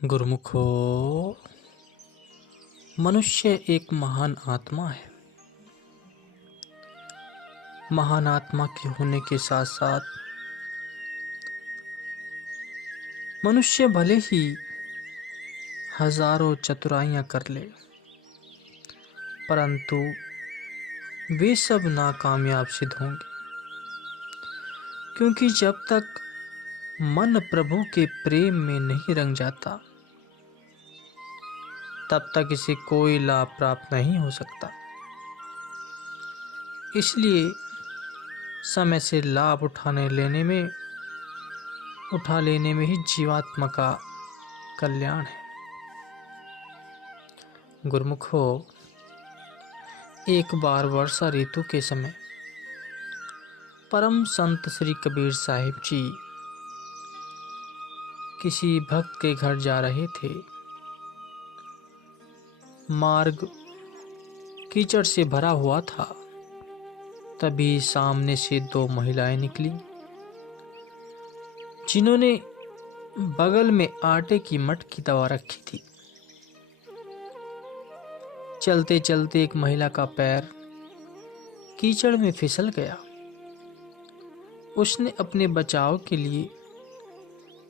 गुरुमुखो, मनुष्य एक महान आत्मा है। महान आत्मा के होने के साथ साथ मनुष्य भले ही हजारों चतुराइयां कर ले, परंतु वे सब नाकामयाब सिद्ध होंगे, क्योंकि जब तक मन प्रभु के प्रेम में नहीं रंग जाता तब तक इसे कोई लाभ प्राप्त नहीं हो सकता। इसलिए समय से लाभ उठा लेने में ही जीवात्मा का कल्याण है। गुरुमुखो, एक बार वर्षा ऋतु के समय परम संत श्री कबीर साहिब जी किसी भक्त के घर जा रहे थे। मार्ग कीचड़ से भरा हुआ था। तभी सामने से दो महिलाएं निकली, जिन्होंने बगल में आटे की मटकी दबा रखी थी। चलते चलते एक महिला का पैर कीचड़ में फिसल गया। उसने अपने बचाव के लिए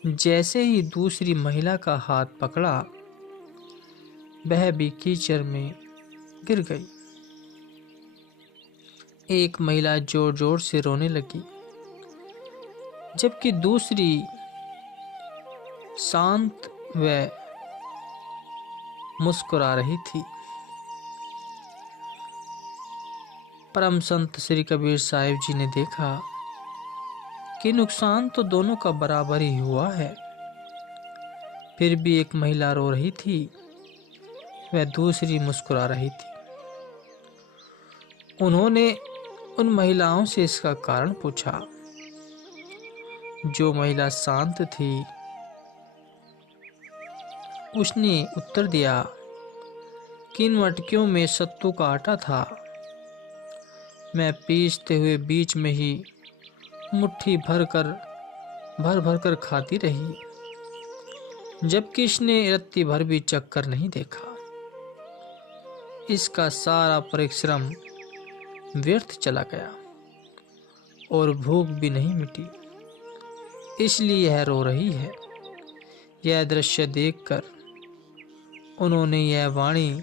जैसे ही दूसरी महिला का हाथ पकड़ा, वह भी कीचड़ में गिर गई। एक महिला जोर जोर से रोने लगी, जबकि दूसरी शांत व मुस्कुरा रही थी। परम संत श्री कबीर साहिब जी ने देखा कि नुकसान तो दोनों का बराबर ही हुआ है, फिर भी एक महिला रो रही थी, वह दूसरी मुस्कुरा रही थी। उन्होंने उन महिलाओं से इसका कारण पूछा। जो महिला शांत थी, उसने उत्तर दिया कि इन मटकियों में सत्तू का आटा था। मैं पीसते हुए बीच में ही मुट्ठी भर कर खाती रही, जबकि इसने रत्ती भर भी चक्कर नहीं देखा। इसका सारा परिश्रम व्यर्थ चला गया और भूख भी नहीं मिटी, इसलिए यह रो रही है। यह दृश्य देखकर उन्होंने यह वाणी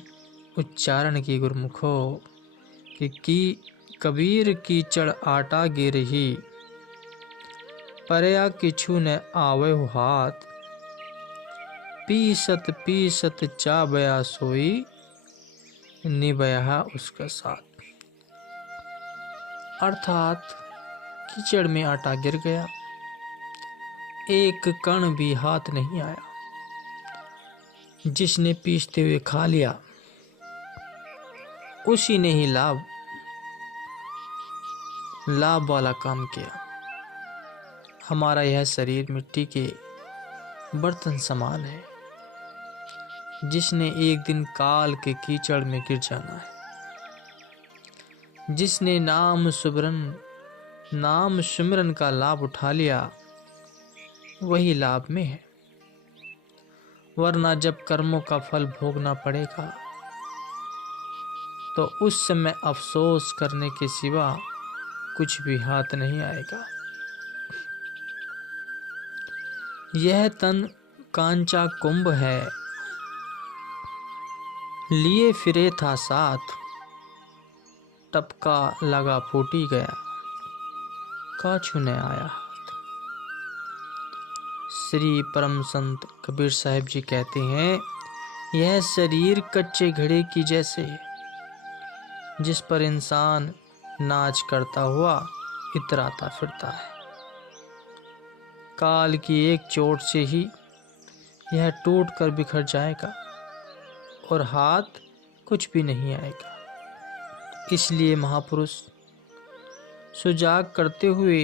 उच्चारण की, गुरुमुखो, कि कबीर कीचड़ आटा गिरही, परया किछु न आवे हाथ, पीसत पीसत चा बया सोई, निभया उसका साथ। अर्थात कीचड़ में आटा गिर गया, एक कण भी हाथ नहीं आया। जिसने पीसते हुए खा लिया, उसी ने ही लाभ वाला काम किया। हमारा यह शरीर मिट्टी के बर्तन समान है, जिसने एक दिन काल के कीचड़ में गिर जाना है। जिसने नाम सुमिरन का लाभ उठा लिया, वही लाभ में है, वरना जब कर्मों का फल भोगना पड़ेगा तो उस समय अफसोस करने के सिवा कुछ भी हाथ नहीं आएगा। यह तन कांचा कुंभ है, लिए फिरे था साथ, टपका लगा फूटी गया, काछू न आया हाथ। श्री परम संत कबीर साहिब जी कहते हैं, यह शरीर कच्चे घड़े की जैसे है, जिस पर इंसान नाच करता हुआ इतराता फिरता है। काल की एक चोट से ही यह टूट कर बिखर जाएगा और हाथ कुछ भी नहीं आएगा। इसलिए महापुरुष सुजाग करते हुए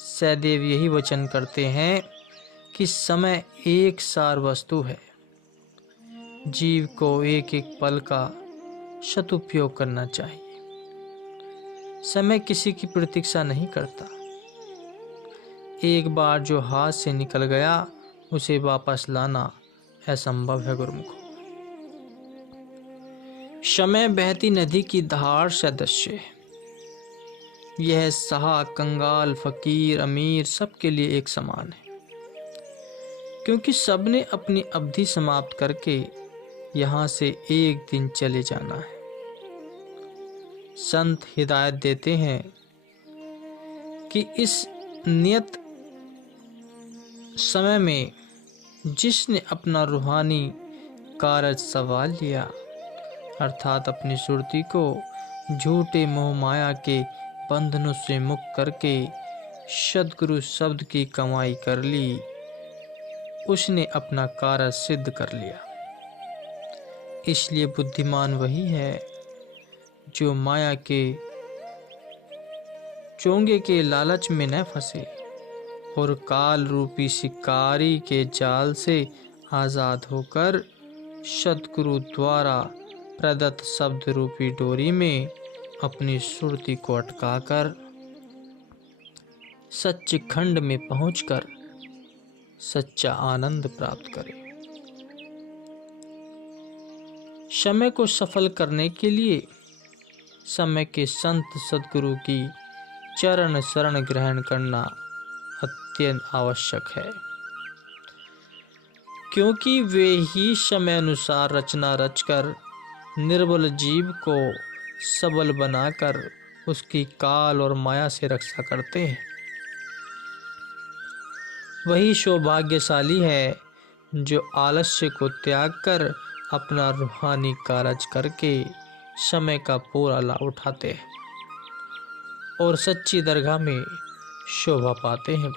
सदैव यही वचन करते हैं कि समय एक सार वस्तु है। जीव को एक एक पल का सदुपयोग करना चाहिए। समय किसी की प्रतीक्षा नहीं करता। एक बार जो हाथ से निकल गया, उसे वापस लाना असंभव है गुरुमुखो। समय बहती नदी की धार सदृश है। यह सहा, कंगाल, फकीर, अमीर सबके लिए एक समान है, क्योंकि सबने अपनी अवधि समाप्त करके यहाँ से एक दिन चले जाना है। संत हिदायत देते हैं कि इस नियत समय में जिसने अपना रूहानी कारज संभाल लिया, अर्थात अपनी सुरती को झूठे मोह माया के बंधनों से मुक्त करके सद्गुरु शब्द की कमाई कर ली, उसने अपना कारज सिद्ध कर लिया। इसलिए बुद्धिमान वही है जो माया के चोंगे के लालच में न फंसे और काल रूपी शिकारी के जाल से आजाद होकर सद्गुरु द्वारा प्रदत्त शब्द रूपी डोरी में अपनी सुरती को अटकाकर सच्चे खंड में पहुंचकर सच्चा आनंद प्राप्त करे। समय को सफल करने के लिए समय के संत सद्गुरु की चरण शरण ग्रहण करना अत्यंत आवश्यक है, क्योंकि वे ही समय अनुसार रचना रचकर निर्बल जीव को सबल बनाकर उसकी काल और माया से रक्षा करते हैं। वही सौभाग्यशाली है जो आलस्य को त्याग कर अपना रूहानी कारज करके समय का पूरा लाभ उठाते हैं और सच्ची दरगाह में शोभा पाते हैं।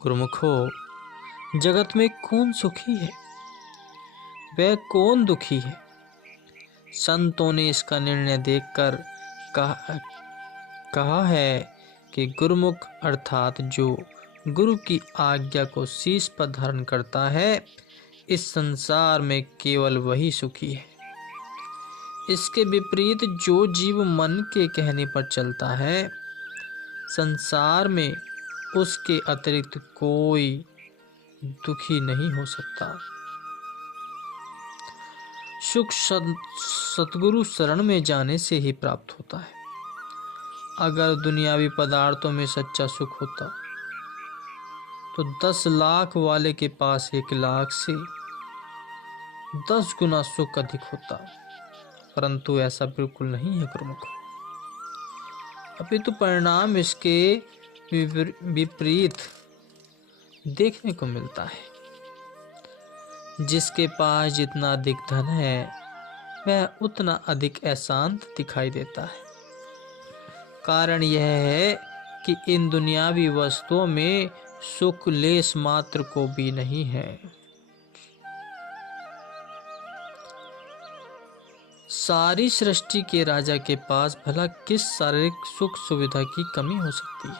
गुरुमुखो, जगत में कौन सुखी है, वह कौन दुखी है? संतों ने इसका निर्णय देखकर कहा है कि गुरुमुख अर्थात जो गुरु की आज्ञा को शीश पर धारण करता है, इस संसार में केवल वही सुखी है। इसके विपरीत जो जीव मन के कहने पर चलता है, संसार में उसके अतिरिक्त कोई दुखी नहीं हो सकता। सुख सतगुरु शरण में जाने से ही प्राप्त होता है। अगर दुनियावी पदार्थों में सच्चा सुख होता तो 10 लाख वाले के पास 1 लाख से 10 गुना सुख अधिक होता, परंतु ऐसा बिल्कुल नहीं है गुरुमुख। अभी तो परिणाम इसके विपरीत देखने को मिलता है। जिसके पास जितना अधिक धन है, वह उतना अधिक अशांत दिखाई देता है। कारण यह है कि इन दुनियावी वस्तुओं में सुख लेस मात्र को भी नहीं है। सारी सृष्टि के राजा के पास भला किस शारीरिक सुख सुविधा की कमी हो सकती है,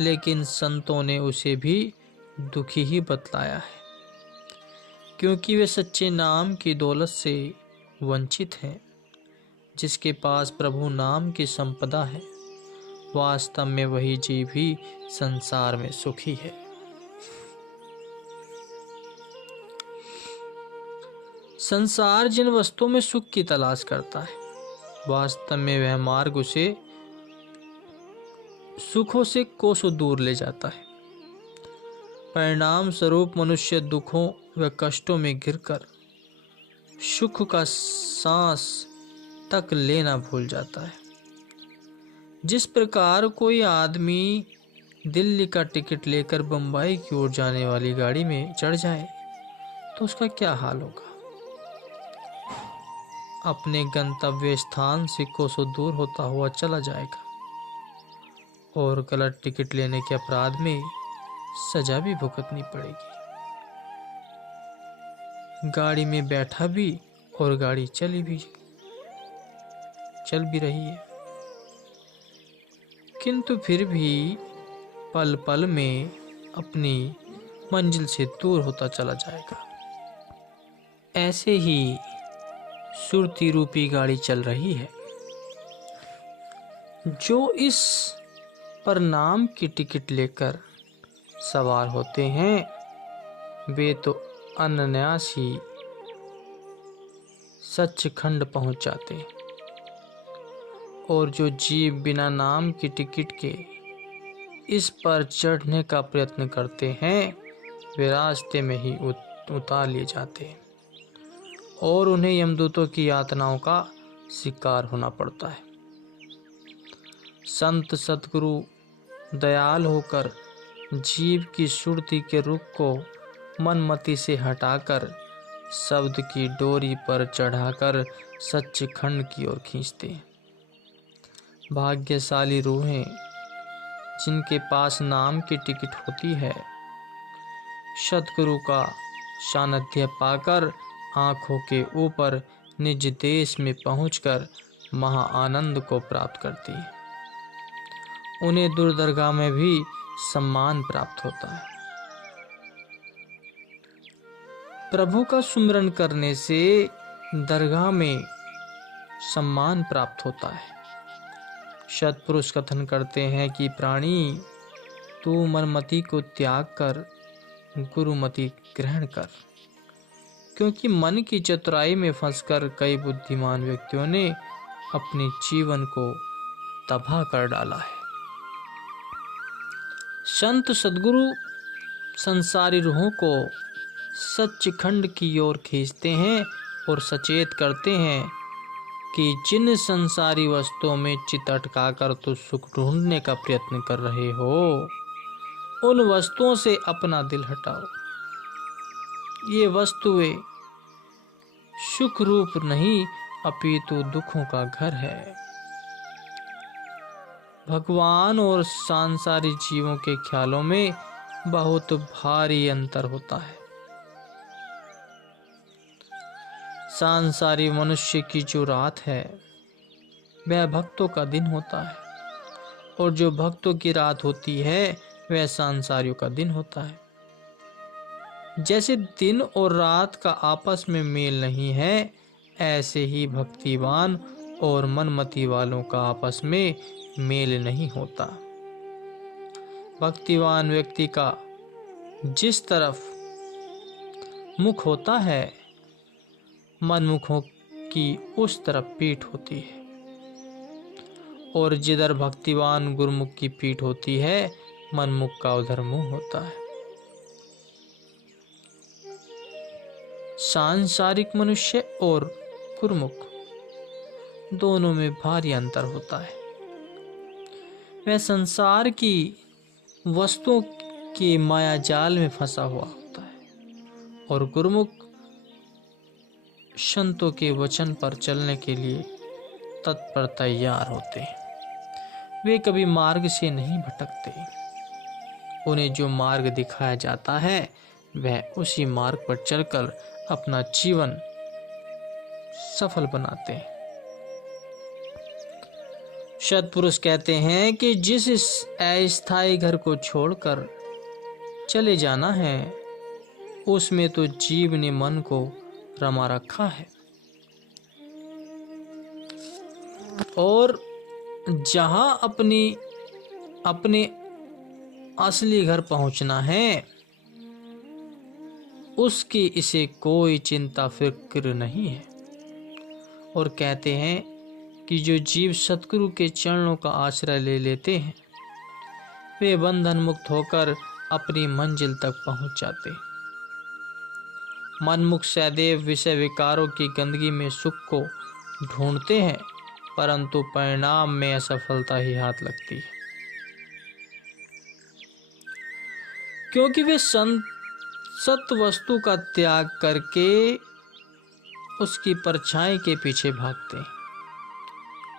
लेकिन संतों ने उसे भी दुखी ही बतलाया है, क्योंकि वे सच्चे नाम की दौलत से वंचित हैं। जिसके पास प्रभु नाम की संपदा है, वास्तव में वही जीव ही संसार में सुखी है। संसार जिन वस्तुओं में सुख की तलाश करता है, वास्तव में वह मार्ग उसे सुखों से कोसों दूर ले जाता है। परिणाम स्वरूप मनुष्य दुखों व कष्टों में गिरकर सुख का सांस तक लेना भूल जाता है। जिस प्रकार कोई आदमी दिल्ली का टिकट लेकर बंबई की ओर जाने वाली गाड़ी में चढ़ जाए तो उसका क्या हाल होगा। अपने गंतव्य स्थान से कोसों दूर होता हुआ चला जाएगा और गलत टिकट लेने के अपराध में सजा भी भुगतनी पड़ेगी। गाड़ी में बैठा भी और गाड़ी चल भी रही है, किंतु फिर भी पल पल में अपनी मंजिल से दूर होता चला जाएगा। ऐसे ही सुरती रूपी गाड़ी चल रही है। जो इस पर नाम की टिकट लेकर सवार होते हैं, वे तो अनायास ही सच्चिखंड पहुंच जाते, और जो जीव बिना नाम की टिकट के इस पर चढ़ने का प्रयत्न करते हैं, वे रास्ते में ही उतार लिए जाते हैं और उन्हें यमदूतों की यातनाओं का शिकार होना पड़ता है। संत सद्गुरु दयाल होकर जीव की सुरती के रुख को मनमति से हटाकर शब्द की डोरी पर चढ़ाकर सच्चिखंड की ओर खींचते हैं। भाग्यशाली रूहें जिनके पास नाम की टिकट होती है, सद्गुरु का सानिध्य पाकर आँखों के ऊपर निज देश में पहुंचकर महा आनंद को प्राप्त करती है। उन्हें दुर्दरगाह में भी सम्मान प्राप्त होता है। प्रभु का सुमिरन करने से दरगाह में सम्मान प्राप्त होता है। सत्पुरुष कथन करते हैं कि प्राणी, तू मनमति को त्याग कर गुरुमति ग्रहण कर, क्योंकि मन की चतुराई में फंसकर कई बुद्धिमान व्यक्तियों ने अपने जीवन को तबाह कर डाला है। संत सद्गुरु संसारी रूहों को सच्चिखंड की ओर खींचते हैं और सचेत करते हैं कि जिन संसारी वस्तुओं में चित अटकाकर तो सुख ढूंढने का प्रयत्न कर रहे हो, उन वस्तुओं से अपना दिल हटाओ। ये वस्तुएं सुख रूप नहीं अपितु दुखों का घर है। भगवान और सांसारिक जीवों के ख्यालों में बहुत भारी अंतर होता है। सांसारिक मनुष्य की जो रात है वह भक्तों का दिन होता है, और जो भक्तों की रात होती है वह सांसारियों का दिन होता है। जैसे दिन और रात का आपस में मेल नहीं है, ऐसे ही भक्तिवान और मनमति वालों का आपस में मेल नहीं होता। भक्तिवान व्यक्ति का जिस तरफ मुख होता है, मनमुखों की उस तरफ पीठ होती है, और जिधर भक्तिवान गुरुमुख की पीठ होती है, मनमुख का उधर मुंह होता है। सांसारिक मनुष्य और गुरुमुख दोनों में भारी अंतर होता है। वह संसार की वस्तुओं के माया जाल में फंसा हुआ होता है, और गुरुमुख संतों के वचन पर चलने के लिए तत्पर तैयार होते हैं। वे कभी मार्ग से नहीं भटकते। उन्हें जो मार्ग दिखाया जाता है वह उसी मार्ग पर चलकर अपना जीवन सफल बनाते हैं। सत्पुरुष कहते हैं कि जिस अस्थायी घर को छोड़कर चले जाना है, उसमें तो जीव ने मन को रमा रखा है, और जहां अपने असली घर पहुंचना है, उसकी इसे कोई चिंता फिक्र नहीं है। और कहते हैं कि जो जीव सतगुरु के चरणों का आश्रय ले लेते हैं, वे बंधन मुक्त होकर अपनी मंजिल तक पहुंच जाते हैं। मनमुख सदैव विषय विकारों की गंदगी में सुख को ढूंढते हैं, परंतु परिणाम में असफलता ही हाथ लगती है, क्योंकि वे सत वस्तु का त्याग करके उसकी परछाई के पीछे भागते हैं।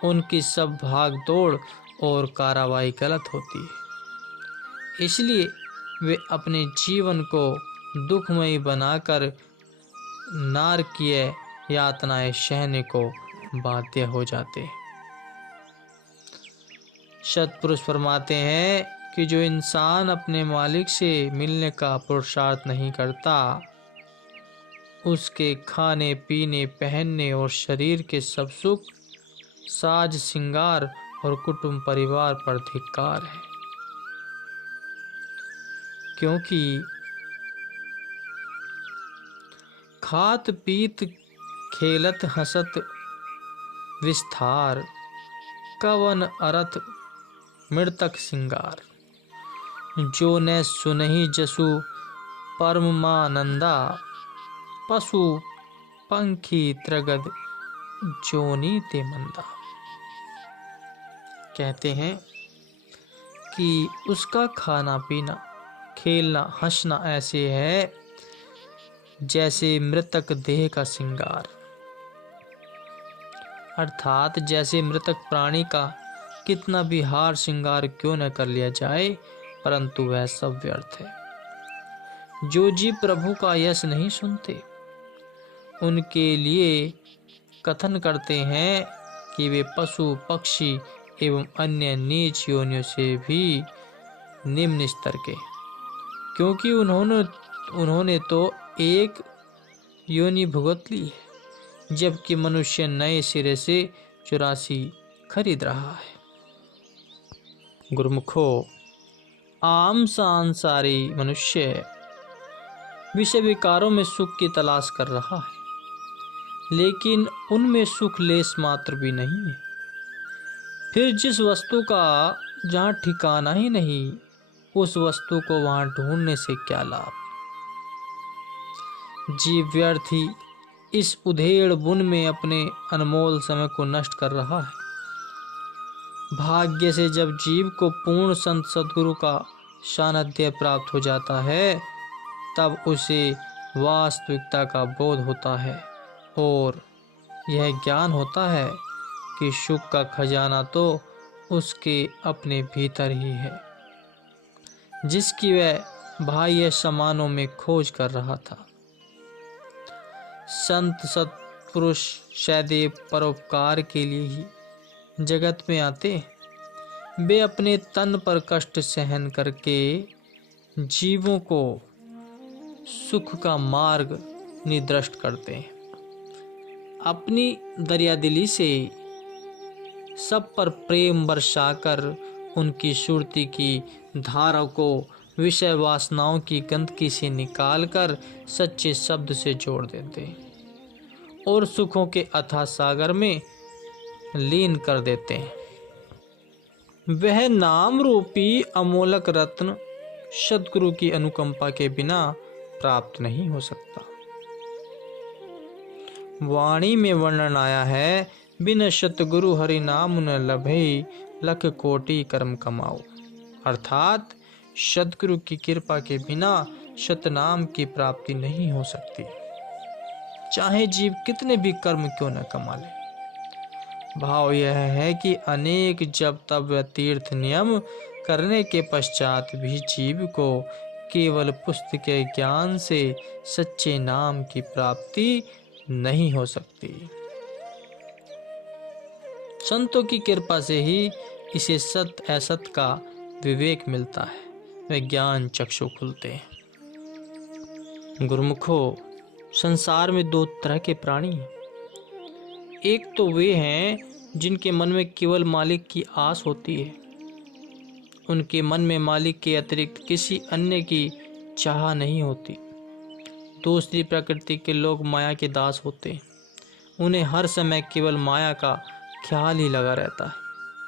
उनकी सब भाग दौड़ और कार्रवाई गलत होती है, इसलिए वे अपने जीवन को दुखमयी बनाकर नारकीय यातनाएं सहने को बाध्य हो जाते। सत्पुरुष फरमाते हैं कि जो इंसान अपने मालिक से मिलने का पुरुषार्थ नहीं करता, उसके खाने पीने पहनने और शरीर के सब सुख, साज श्रृंगार और कुटुंब परिवार पर धिक्कार है, क्योंकि खात पीत खेलत हसत विस्तार, कवन अरथ मृतक सिंगार। जो न सुनहि जसु परमानंदा, पशु पंखी त्रगद जोनी ते मंदा। कहते हैं कि उसका खाना पीना खेलना हंसना ऐसे है जैसे मृतक देह का सिंगार, अर्थात जैसे मृतक प्राणी का कितना भी हार श्रृंगार क्यों न कर लिया जाए, परंतु वह सब व्यर्थ है। जो जीव प्रभु का यश नहीं सुनते, उनके लिए कथन करते हैं कि वे पशु पक्षी एवं अन्य नीच योनियों से भी निम्न स्तर के, क्योंकि उन्होंने तो एक योनि भुगत ली है, जबकि मनुष्य नए सिरे से 84 खरीद रहा है। गुरुमुखो, आम सांसारी मनुष्य विषय विकारों में सुख की तलाश कर रहा है, लेकिन उनमें सुख लेस मात्र भी नहीं है। फिर जिस वस्तु का जहाँ ठिकाना ही नहीं, उस वस्तु को वहाँ ढूंढने से क्या लाभ। जीव व्यर्थ ही इस उधेड़ बुन में अपने अनमोल समय को नष्ट कर रहा है। भाग्य से जब जीव को पूर्ण संत सद्गुरु का सानिध्य प्राप्त हो जाता है, तब उसे वास्तविकता का बोध होता है और यह ज्ञान होता है कि सुख का खजाना तो उसके अपने भीतर ही है, जिसकी वह बाह्य सामानों में खोज कर रहा था। संत सत्पुरुष सदैव परोपकार के लिए ही जगत में आते हैं। वे अपने तन पर कष्ट सहन करके जीवों को सुख का मार्ग निर्दिष्ट करते हैं। अपनी दरियादिली से सब पर प्रेम बरसाकर उनकी सुरती की धारा को विषय वासनाओं की गंदगी से निकालकर सच्चे शब्द से जोड़ देते हैं और सुखों के अथाह सागर में लीन कर देते हैं। वह नाम रूपी अमोलक रत्न सद्गुरु की अनुकंपा के बिना प्राप्त नहीं हो सकता। वाणी में वर्णन आया है, बिन सतगुरु हरि नाम न लभे, लख कोटि कर्म कमाओ। अर्थात सद्गुरु की कृपा के बिना सतनाम की प्राप्ति नहीं हो सकती, चाहे जीव कितने भी कर्म क्यों न कमा ले। भाव यह है कि अनेक जब तब व तीर्थ नियम करने के पश्चात भी जीव को केवल पुस्तक के ज्ञान से सच्चे नाम की प्राप्ति नहीं हो सकती। संतों की कृपा से ही इसे सत असत का विवेक मिलता है, वे ज्ञान चक्षु खुलते हैं। गुरुमुखो, संसार में दो तरह के प्राणी हैं। एक तो वे हैं जिनके मन में केवल मालिक की आस होती है, उनके मन में मालिक के अतिरिक्त किसी अन्य की चाह नहीं होती। दूसरी प्रकृति के लोग माया के दास होते हैं, उन्हें हर समय केवल माया का ख्याल ही लगा रहता है,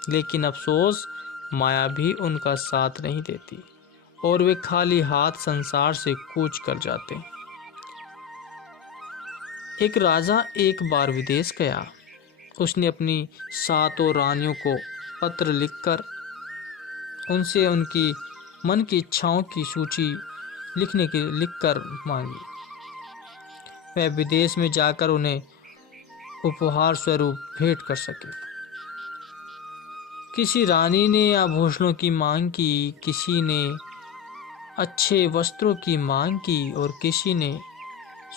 लेकिन अफसोस माया भी उनका साथ नहीं देती और वे खाली हाथ संसार से कूच कर जाते हैं। एक राजा एक बार विदेश गया। उसने अपनी 7 रानियों को पत्र लिखकर उनसे उनकी मन की इच्छाओं की सूची लिखकर मांगी। वह विदेश में जाकर उन्हें उपहार स्वरूप भेंट कर सके। किसी रानी ने आभूषणों की मांग की, किसी ने अच्छे वस्त्रों की मांग की और किसी ने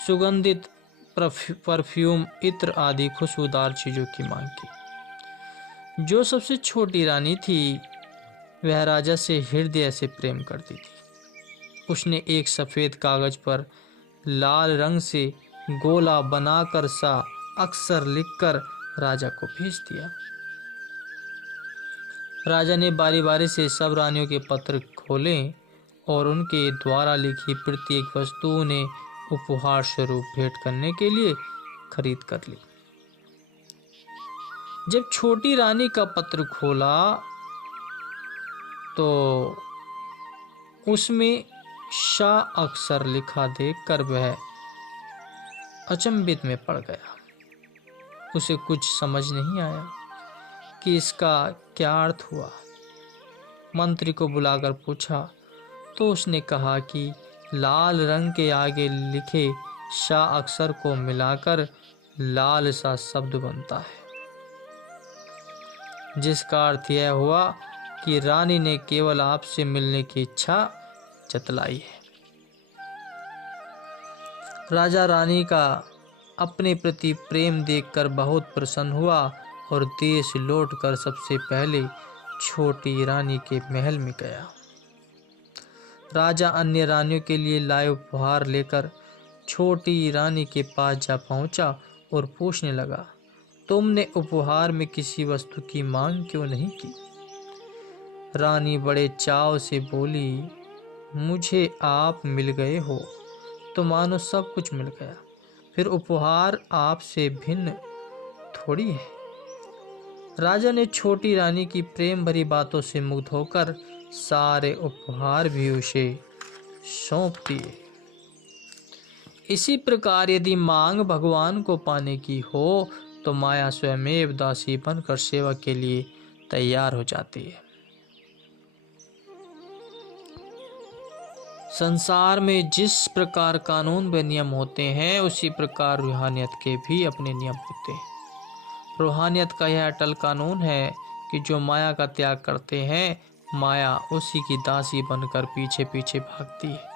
सुगंधित परफ्यूम, इत्र आदि खुशबूदार चीजों की मांग की। जो सबसे छोटी रानी थी, वह राजा से हृदय से प्रेम करती थी। उसने एक सफेद कागज पर लाल रंग से गोला बनाकर सा अक्षर लिखकर राजा को भेज दिया। राजा ने बारी बारी से सब रानियों के पत्र खोले और उनके द्वारा लिखी प्रत्येक वस्तु उन्हें उपहार स्वरूप भेंट करने के लिए खरीद कर ली। जब छोटी रानी का पत्र खोला तो उसमें शाह अक्षर लिखा देखकर वह अचंभित में पड़ गया। उसे कुछ समझ नहीं आया कि इसका क्या अर्थ हुआ। मंत्री को बुलाकर पूछा तो उसने कहा कि लाल रंग के आगे लिखे शाह अक्षर को मिलाकर लाल सा शब्द बनता है, जिसका अर्थ यह हुआ कि रानी ने केवल आपसे मिलने की इच्छा जतलाई है। राजा रानी का अपने प्रति प्रेम देखकर बहुत प्रसन्न हुआ और देश लौटकर सबसे पहले छोटी रानी के महल में गया। राजा अन्य रानियों के लिए लाए उपहार लेकर छोटी रानी के पास जा पहुंचा और पूछने लगा, तुमने उपहार में किसी वस्तु की मांग क्यों नहीं की? रानी बड़े चाव से बोली, मुझे आप मिल गए हो तो मानो सब कुछ मिल गया, फिर उपहार आपसे भिन्न थोड़ी है। राजा ने छोटी रानी की प्रेम भरी बातों से मुग्ध होकर सारे उपहार भी उसे सौंप दिए। इसी प्रकार यदि मांग भगवान को पाने की हो तो माया स्वयमेव दासी बनकर सेवा के लिए तैयार हो जाती है। संसार में जिस प्रकार कानून व नियम होते हैं उसी प्रकार रूहानियत के भी अपने नियम होते हैं। रूहानियत का यह अटल कानून है कि जो माया का त्याग करते हैं माया उसी की दासी बनकर पीछे पीछे भागती है।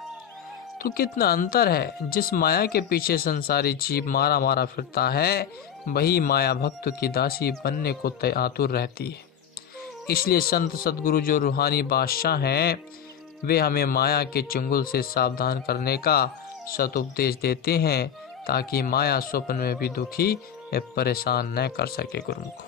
तो कितना अंतर है, जिस माया के पीछे संसारी जीव मारा मारा फिरता है वही माया भक्त की दासी बनने को आतुर रहती है। इसलिए संत सद्गुरु जो रूहानी बादशाह हैं वे हमें माया के चंगुल से सावधान करने का सदुपदेश देते हैं ताकि माया स्वप्न में भी दुखी व परेशान न कर सके गुरुमुख।